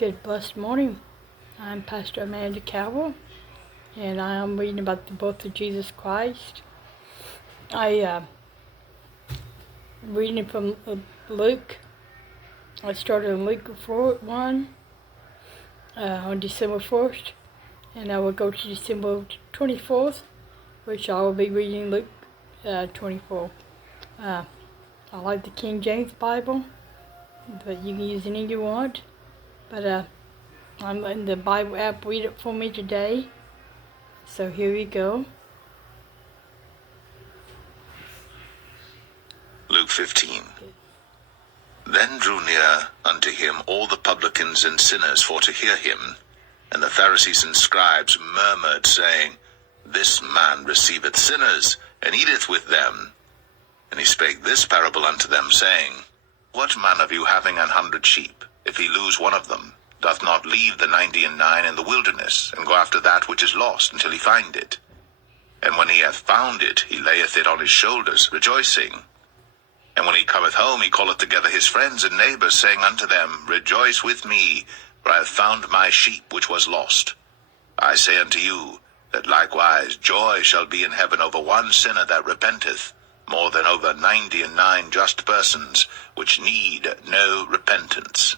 Good blessed morning. I'm Pastor Amanda Cowell, and I am reading about the birth of Jesus Christ. I reading from Luke. I started in Luke 1 on December 1st, and I will go to December 24th, which I will be reading Luke 24. I like the King James Bible, but you can use any you want. But I'm letting the Bible app read it for me today. So here we go. Luke 15. Then drew near unto him all the publicans and sinners for to hear him. And the Pharisees and scribes murmured, saying, This man receiveth sinners, and eateth with them. And he spake this parable unto them, saying, What man of you having 100 sheep, if he lose one of them, doth not leave the 99 in the wilderness, and go after that which is lost, until he find it? And when he hath found it, he layeth it on his shoulders, rejoicing. And when he cometh home, he calleth together his friends and neighbors, saying unto them, Rejoice with me, for I have found my sheep which was lost. I say unto you, that likewise joy shall be in heaven over one sinner that repenteth, more than over 99 just persons, which need no repentance.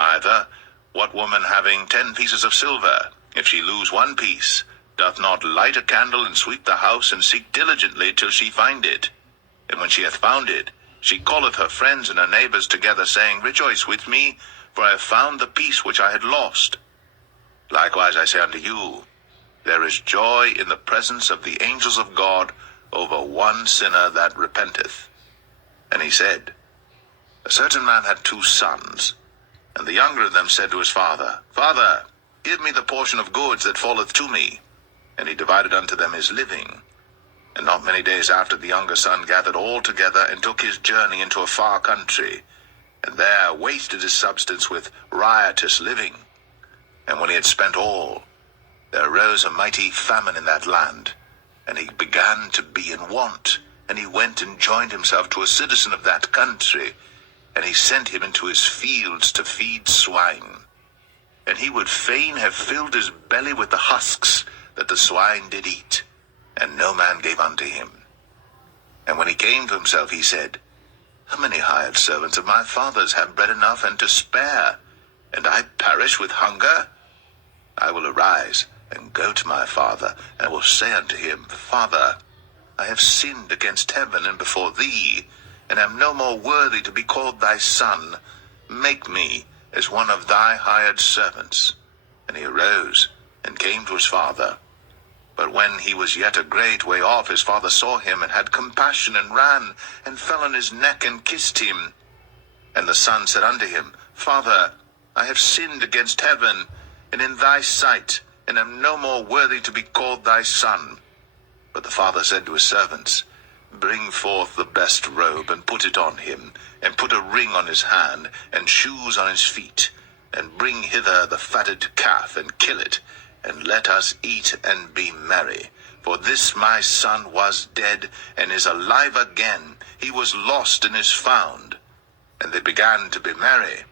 Either, what woman having 10 pieces of silver, if she lose one piece, doth not light a candle and sweep the house, and seek diligently till she find it? And when she hath found it, she calleth her friends and her neighbors together, saying, Rejoice with me, for I have found the piece which I had lost. Likewise I say unto you, there is joy in the presence of the angels of God over one sinner that repenteth. And he said, A certain man had 2 sons, and the younger of them said to his father, Father, give me the portion of goods that falleth to me. And he divided unto them his living. And not many days after, the younger son gathered all together, and took his journey into a far country, and there wasted his substance with riotous living. And when he had spent all, there arose a mighty famine in that land, and he began to be in want. And he went and joined himself to a citizen of that country, and he sent him into his fields to feed swine. And he would fain have filled his belly with the husks that the swine did eat, and no man gave unto him. And when he came to himself, he said, How many hired servants of my father's have bread enough and to spare, and I perish with hunger? I will arise and go to my father, and will say unto him, Father, I have sinned against heaven and before thee, and am no more worthy to be called thy son. Make me as one of thy hired servants. And he arose and came to his father. But when he was yet a great way off, his father saw him, and had compassion, and ran, and fell on his neck, and kissed him. And the son said unto him, Father, I have sinned against heaven, and in thy sight, and am no more worthy to be called thy son. But the father said to his servants, Bring forth the best robe, and put it on him, and put a ring on his hand, and shoes on his feet, and bring hither the fatted calf, and kill it, and let us eat and be merry. For this my son was dead, and is alive again. He was lost, and is found. And they began to be merry.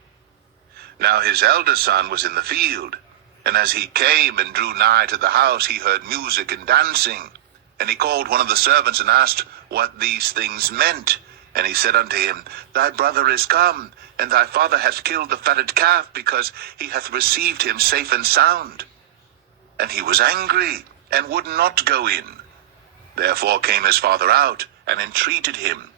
Now his elder son was in the field, and as he came and drew nigh to the house, he heard music and dancing. And he called one of the servants, and asked what these things meant. And he said unto him, Thy brother is come, and thy father hath killed the fatted calf, because he hath received him safe and sound. And he was angry, and would not go in. Therefore came his father out, and entreated him.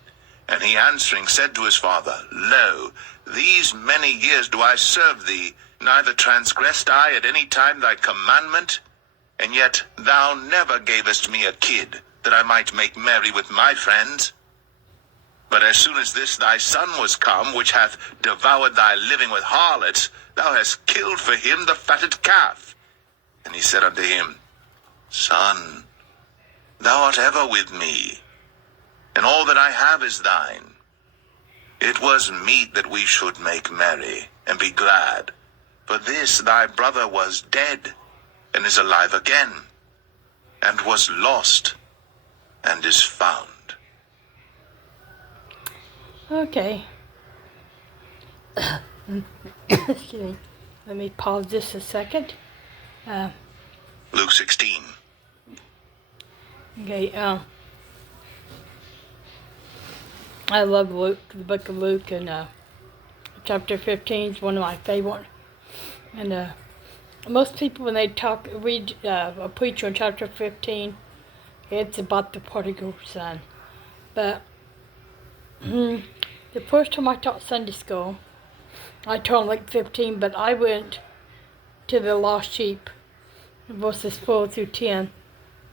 And he answering said to his father, Lo, these many years do I serve thee, neither transgressed I at any time thy commandment. And yet thou never gavest me a kid, that I might make merry with my friends. But as soon as this thy son was come, which hath devoured thy living with harlots, thou hast killed for him the fatted calf. And he said unto him, Son, thou art ever with me, and all that I have is thine. It was meet that we should make merry, and be glad. For this thy brother was dead, and is alive again, and was lost, and is found. Okay. Excuse me. let me pause this a second. Luke 16. Okay, I love Luke, the book of Luke, and chapter 15 is one of my favorite. And most people, when they read a preacher in chapter 15, it's about the prodigal son. But the first time I taught Sunday school, I taught Luke 15, but I went to the lost sheep, verses 4 through 10.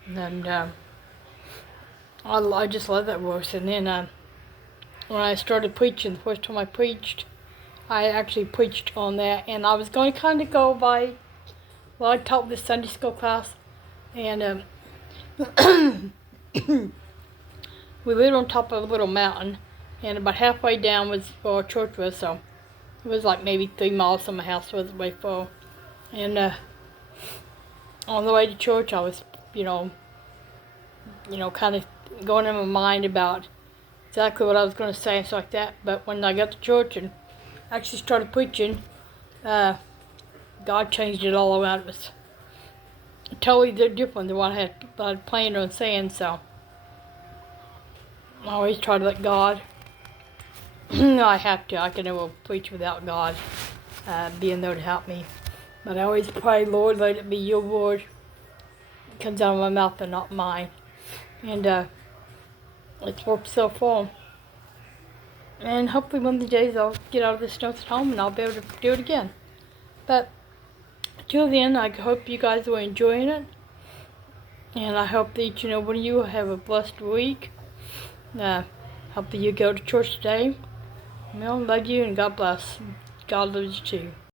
And I just love that verse. And then when I started preaching, the first time I preached, I actually preached on that. And I was going to kind of go by, well, I taught this Sunday school class. And we lived on top of a little mountain. And about halfway down was where our church was. So it was like maybe 3 miles from my house, so it was way far. And on the way to church, I was, kind of going in my mind about exactly what I was going to say and stuff like that. But when I got to church and actually started preaching, God changed it all around. It was totally different than what I had planned on saying. So I always try to let God. I have to. I can never preach without God being there to help me. But I always pray, Lord, let it be your word that comes out of my mouth and not mine. And it's worked so far. And hopefully one of the days I'll get out of this nursing home and I'll be able to do it again. But till then, I hope you guys are enjoying it. And I hope that each and every one of you have a blessed week. Hope that you go to church today. Love you and God bless. God loves you too.